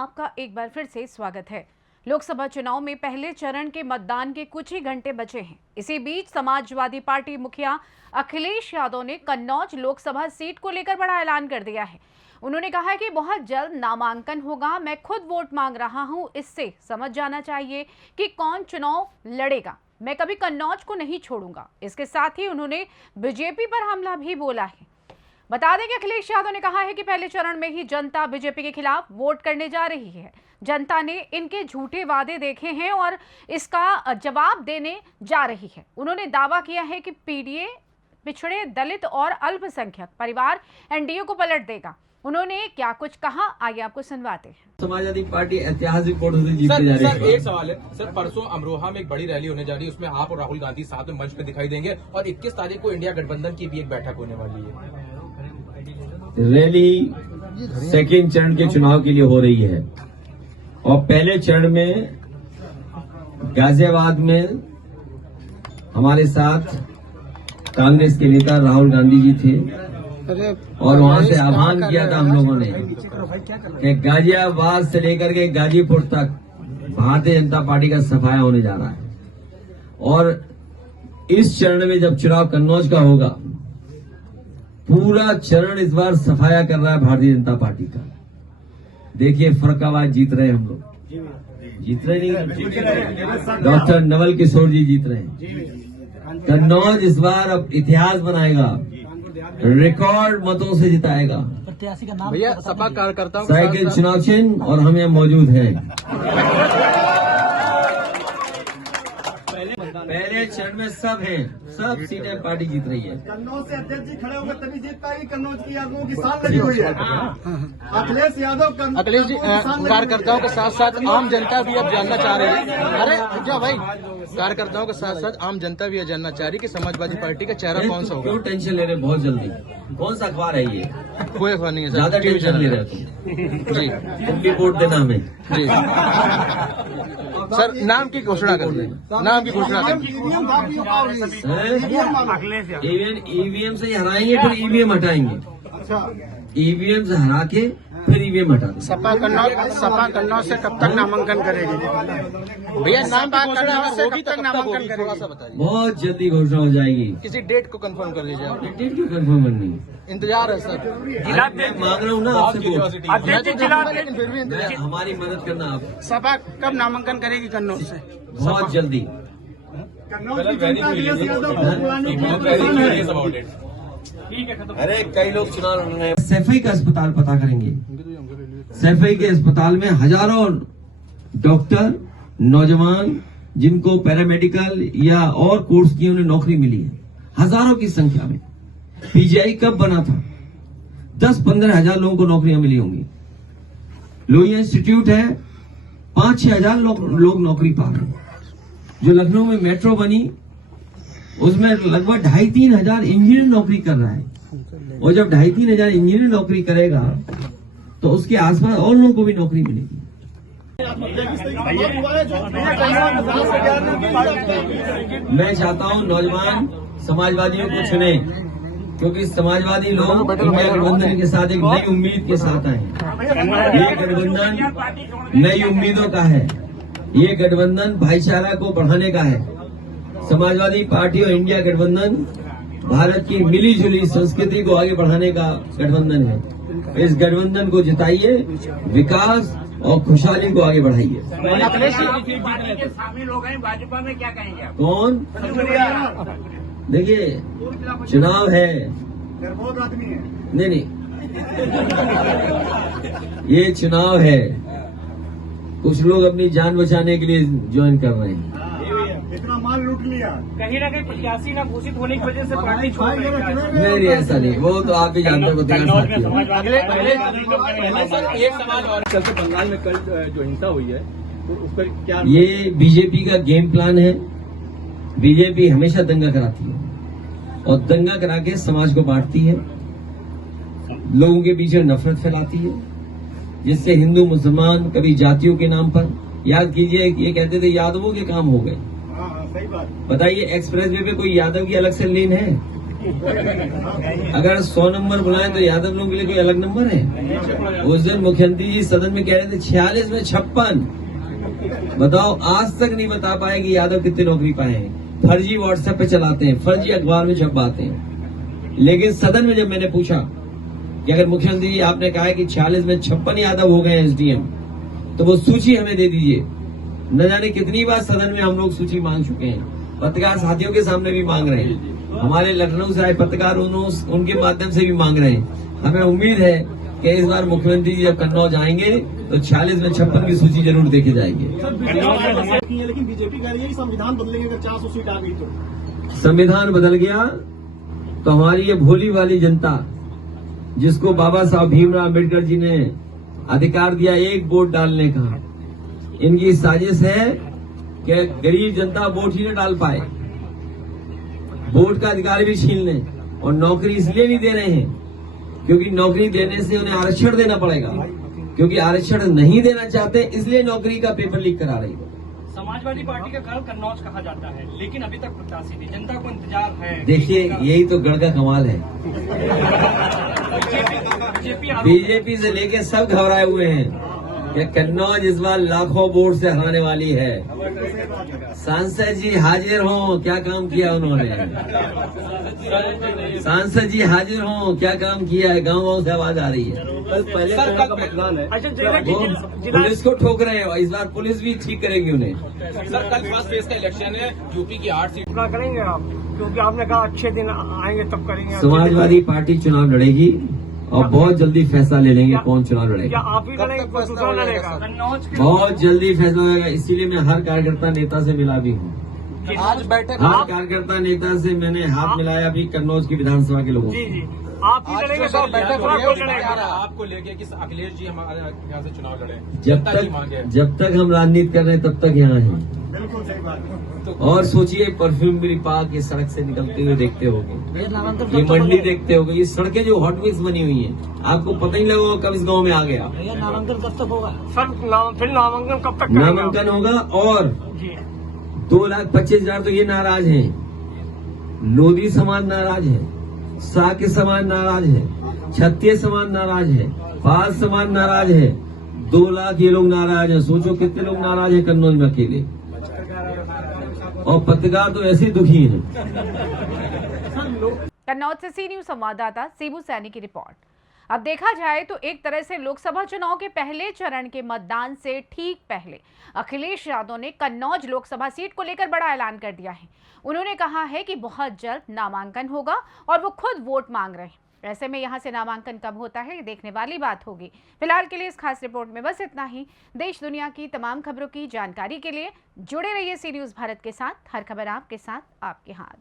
आपका एक बार फिर से स्वागत है। लोकसभा चुनाव में पहले चरण के मतदान के कुछ ही घंटे बचे हैं। इसी बीच समाजवादी पार्टी मुखिया अखिलेश यादव ने कन्नौज लोकसभा सीट को लेकर बड़ा ऐलान कर दिया है। उन्होंने कहा है कि बहुत जल्द नामांकन होगा, मैं खुद वोट मांग रहा हूं, इससे समझ जाना चाहिए कि कौन चुनाव लड़ेगा। मैं कभी कन्नौज को नहीं छोड़ूंगा। इसके साथ ही उन्होंने बीजेपी पर हमला भी बोला है। बता दें कि अखिलेश यादव ने कहा है कि पहले चरण में ही जनता बीजेपी के खिलाफ वोट करने जा रही है। जनता ने इनके झूठे वादे देखे हैं और इसका जवाब देने जा रही है। उन्होंने दावा किया है कि पीडीए, पिछड़े, दलित और अल्पसंख्यक परिवार एनडीए को पलट देगा। उन्होंने क्या कुछ कहा, आइए आपको सुनवाते हैं। समाजवादी पार्टी ऐतिहासिक वोट से जीतने जा रही है। सर, एक सवाल है सर, परसों अमरोहा में एक बड़ी रैली होने जा रही है, उसमें आप और राहुल गांधी साथ में मंच पे दिखाई देंगे और 21 तारीख को इंडिया गठबंधन की भी एक बैठक होने वाली है। रैली सेकेंड चरण के चुनाव के लिए हो रही है और पहले चरण में गाजियाबाद में हमारे साथ कांग्रेस के नेता राहुल गांधी जी थे और वहां से आह्वान किया था हम लोगों ने कि गाजियाबाद से लेकर के गाजीपुर तक भारतीय जनता पार्टी का सफाया होने जा रहा है। और इस चरण में जब चुनाव कन्नौज का होगा, पूरा चरण इस बार सफाया कर रहा है भारतीय जनता पार्टी का। देखिए फर्रुखाबाद जीत रहे हैं हम लोग, जीत रहे नहीं, डॉक्टर नवल किशोर जी जीत रहे हैं। कन्नौज इस बार अब इतिहास बनाएगा, रिकॉर्ड मतों से जिताएगा। भैया सपा कार्यकर्ताओं साइकिल चुनाव चिन्ह और हम यहाँ मौजूद हैं। पहले चरण में सब हैं, सब सीटें पार्टी जीत रही है। कन्नौज से अध्यक्ष जी खड़े होंगे तभी जीत पाएगी। कन्नौज की यादवों की साल लगी हुई है। अखिलेश यादव अखिलेश जी कार्यकर्ताओं के साथ साथ आम जनता भी अब जानना चाह रही है। अरे क्या भाई, कार्यकर्ताओं के साथ साथ आम जनता भी जानना चाह रही है कि समाजवादी पार्टी का चेहरा कौन सा होगा। क्यों टेंशन ले रहे हैं? बहुत जल्दी। कौन सा अखबार है ये? कोई अखबार नहीं है सर, ज्यादा टेंशन ले रहे हो तुम जी। तुम रिपोर्ट देना हमें जी। सर नाम की घोषणा कर दें, नाम की घोषणा कर दें। ईवीएम से हराएंगे फिर ईवीएम हटाएंगे। ईवीएम से हरा के फिर ईवीएम हटा देंगे। सपा कन्नौज से कब तक नामांकन करेगी? भैया नाम की घोषणा होगी तक नामांकन थोड़ा सा बताइए। बहुत जल्दी घोषणा हो जाएगी। किसी डेट को कंफर्म कर लीजिए आप। डेट क्यों कंफर्म करनी? इंतजार है सर। मैं मांग रहा हूँ ना आपसे वोट। लेकिन फिर भी इंतजार। हमारी मदद करना आप। सपा कब नामांकन करेगी कन्नौज से? बहुत जल्दी। अरे कई लोग चुनाव लड़ रहे हैं। सैफई का अस्पताल पता करेंगे। सैफई के अस्पताल में हजारों डॉक्टर, नौजवान जिनको पैरामेडिकल या और कोर्स की उन्हें नौकरी मिली है, हजारों की संख्या में। पीजीआई कब बना था? 10-15 हजार लोगों को नौकरियां मिली होंगी। लोहिया इंस्टीट्यूट है, 5-6 हजार लोग नौकरी पा रहे हैं। जो लखनऊ में मेट्रो बनी, उसमें लगभग 2,500-3 हजार इंजीनियर नौकरी कर रहा है। और जब 2,500-3 हजार इंजीनियर नौकरी करेगा तो उसके आसपास और लोगों को भी नौकरी मिलेगी। मैं चाहता हूं नौजवान समाजवादियों को चुने, क्योंकि समाजवादी लोग इंडिया गठबंधन के साथ एक नई उम्मीद के साथ आए। ये गठबंधन नई उम्मीदों का है। ये गठबंधन भाईचारा को बढ़ाने का है। समाजवादी पार्टी और इंडिया गठबंधन भारत की मिली जुली संस्कृति को आगे बढ़ाने का गठबंधन है। इस गठबंधन को जिताइए, विकास और खुशहाली को आगे बढ़ाइए। शामिल हो गए भाजपा में, क्या कहेंगे आप? कौन? देखिए चुनाव है, नहीं ये चुनाव है। कुछ लोग अपनी जान बचाने के लिए ज्वाइन कर रहे हैं। इतना माल लूट लिया। कहीं ना कहीं प्रत्याशी ना घोषित होने की वजह से पार्टी छोड़ रही है। नहीं ऐसा नहीं, वो तो आप भी जानते हो। एक सवाल और, चलते बंगाल में कल जो हिंसा हुई है तो उस पर क्या? ये बीजेपी का गेम प्लान है। बीजेपी हमेशा दंगा कराती है और दंगा करा के समाज को बांटती है, लोगों के बीच में नफरत फैलाती है, जिससे हिंदू मुसलमान कभी जातियों के नाम पर, याद कीजिए ये कहते थे यादवों के काम हो गए। सही बात। बताइए एक्सप्रेस वे पे कोई यादव की अलग से लेन है? अगर 100 नंबर बुलाएं तो यादव लोगों के लिए कोई अलग नंबर है? उस दिन मुख्यमंत्री जी सदन में कह रहे थे 46 में 56। बताओ, आज तक नहीं बता पाए कि यादव कितनी नौकरी पाए हैं। फर्जी व्हाट्सएप पे चलाते हैं, फर्जी अखबार में छपवाते हैं। लेकिन सदन में जब मैंने पूछा कि अगर मुख्यमंत्री जी आपने कहा है कि 46 में 56 यादव हो गए एसडीएम, तो वो सूची हमें दे दीजिए। न जाने कितनी बार सदन में हम लोग सूची मांग चुके हैं, पत्रकार साथियों के सामने भी मांग रहे हैं, हमारे लखनऊ से आए पत्रकार उनके माध्यम से भी मांग रहे हैं। हमें उम्मीद है कि इस बार मुख्यमंत्री जी जब कन्नौज आएंगे तो 46 में 56 की सूची जरूर देखे जाएंगे। लेकिन बीजेपी कह रही है कि संविधान बदलेंगे अगर 400 सीट आ गई तो। संविधान बदल गया तो हमारी ये भोली वाली जनता, जिसको बाबा साहब भीमराव अम्बेडकर जी ने अधिकार दिया एक वोट डालने का, इनकी साजिश है कि गरीब जनता वोट ही न डाल पाए, वोट का अधिकार भी छीन लें। और नौकरी इसलिए नहीं दे रहे हैं क्योंकि नौकरी देने से उन्हें आरक्षण देना पड़ेगा, क्योंकि आरक्षण नहीं देना चाहते इसलिए नौकरी का पेपर लीक करा रही है। समाजवादी पार्टी का गढ़ कन्नौज कहा जाता है, लेकिन अभी तक प्रत्याशी नहीं, जनता को इंतजार है। देखिए, यही तो गढ़ का कमाल है। बीजेपी से लेके सब घबराए हुए हैं कि कन्नौज इस बार लाखों वोट से हराने वाली है। सांसद जी हाजिर हों, क्या काम किया उन्होंने? सांसद जी हाजिर हों, क्या काम किया है? गाँव से आवाज आ रही है। मतदान है। वो पुलिस को ठोक रहे हैं, इस बार पुलिस भी ठीक करेगी उन्हें। सर, कल फर्स्ट फेज का इलेक्शन है, यूपी की 8 सीट क्या करेंगे आप? क्योंकि आपने कहा अच्छे दिन आएंगे तब करेंगे। समाजवादी पार्टी चुनाव लड़ेगी और बहुत जल्दी फैसला ले लेंगे कौन चुनाव क्या लड़ेगा। आप ही लड़ेंगे? दूसरा लड़ेगा? बहुत जल्दी फैसला होगा, इसीलिए मैं हर कार्यकर्ता नेता से मिला भी हूँ। आज बैठक हर कार्यकर्ता नेता से मैंने हाथ मिलाया भी कन्नौज की विधानसभा के लोगों जी से। जी, आप ही लड़ेंगे? सर तो बैठक दूसरा हो कोई रही है, लड़ेगा? आपको लेके कि अखिलेश जी हमारे यहाँ से चुनाव लड़े, जब तक हम राजनीति कर रहे हैं तब तक यहाँ हैं। बिल्कुल सही बात है। और सोचिए, परफ्यूम भी पा के सड़क से निकलते हुए देखते होंगे, ये मंडी देखते होंगे, ये सड़कें जो हॉट मिक्स बनी हुई हैं, आपको पता ही लगा कब इस गांव में आ गया। नामांकन कब तक होगा सर? फिर नामांकन कब तक? नामांकन होगा और जी 2,25,000 तो ये नाराज हैं, लोधी समाज नाराज है, साके समाज नाराज है, क्षत्रिय समाज नाराज है, पाल समाज नाराज है, 2 लाख ये लोग नाराज हैं। सोचो कितने लोग नाराज हैं कन्नौज में अकेले। और पत्रकार तो ऐसे दुखी हैं। कन्नौज से सी न्यूज संवाददाता सीबू सैनी की रिपोर्ट। अब देखा जाए तो एक तरह से लोकसभा चुनाव के पहले चरण के मतदान से ठीक पहले अखिलेश यादव ने कन्नौज लोकसभा सीट को लेकर बड़ा ऐलान कर दिया है। उन्होंने कहा है कि बहुत जल्द नामांकन होगा और वो खुद वोट मांग रहे हैं। ऐसे में यहां से नामांकन कब होता है, ये देखने वाली बात होगी। फिलहाल के लिए इस खास रिपोर्ट में बस इतना ही। देश दुनिया की तमाम खबरों की जानकारी के लिए जुड़े रहिए सी न्यूज भारत के साथ। हर खबर आपके साथ, आपके हाथ।